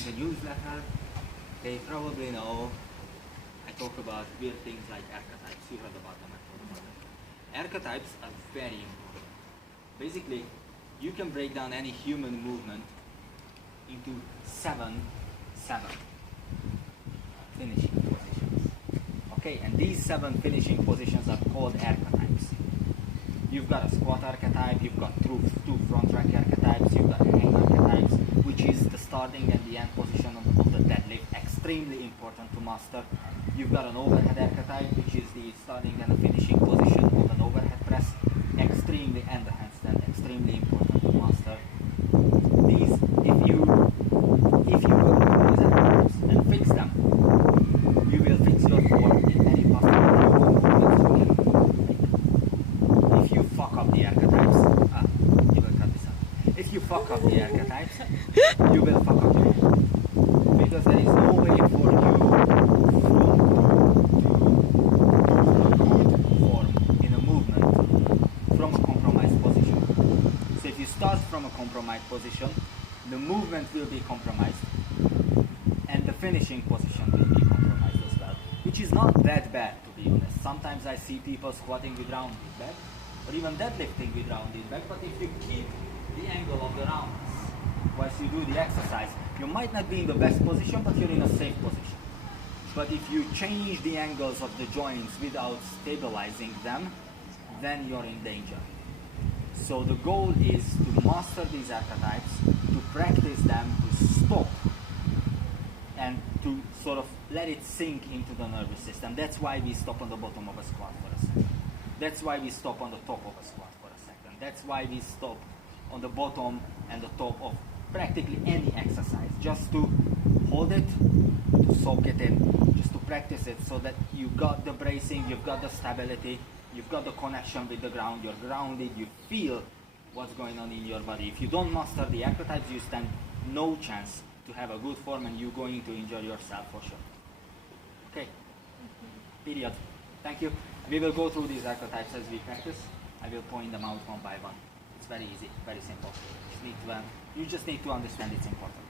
joined the newsletter, they probably know I talk about weird things like archetypes. You heard about them, I told about them. Archetypes are very important. Basically, you can break down any human movement into seven finishing positions. Okay, and these 7 finishing positions are called archetypes. You've got a squat archetype, you've got two front rack archetypes, you've got hang archetypes, which is the starting and the end position of the deadlift, extremely important to master. You've got an overhead archetype, which is the starting and the finishing position of an overhead press, extremely, and the handstand, extremely important to master. These, if you go to these archetypes and fix them, you will fix your form in any possible movement. If you fuck up the archetypes, you will cut this out. If you fuck up the archetypes, you will fuck up your form. Because there is no way for you in a movement from a compromised position. So if you start from a compromised position, the movement will be compromised and the finishing position will be compromised as well, which is not that bad, to be honest. Sometimes I see people squatting with rounded back or even deadlifting with rounded back, but if you keep the angle of the rounds whilst you do the exercise, you might not be in the best position, but you're in a safe position. But if you change the angles of the joints without stabilizing them, then you're in danger. So the goal is to master these archetypes, to practice them, to stop, and to sort of let it sink into the nervous system. That's why we stop on the bottom of a squat for a second. That's why we stop on the top of a squat for a second. That's why we stop on the bottom and the top of practically any exercise, just to hold it, to soak it in, just to practice it so that you've got the bracing, you've got the stability, you've got the connection with the ground, you're grounded, you feel what's going on in your body. If you don't master the archetypes, you stand no chance to have a good form and you're going to injure yourself for sure. Okay, period. Thank you. We will go through these archetypes as we practice. I will point them out one by one. It's very easy, very simple. You just need to understand it's important.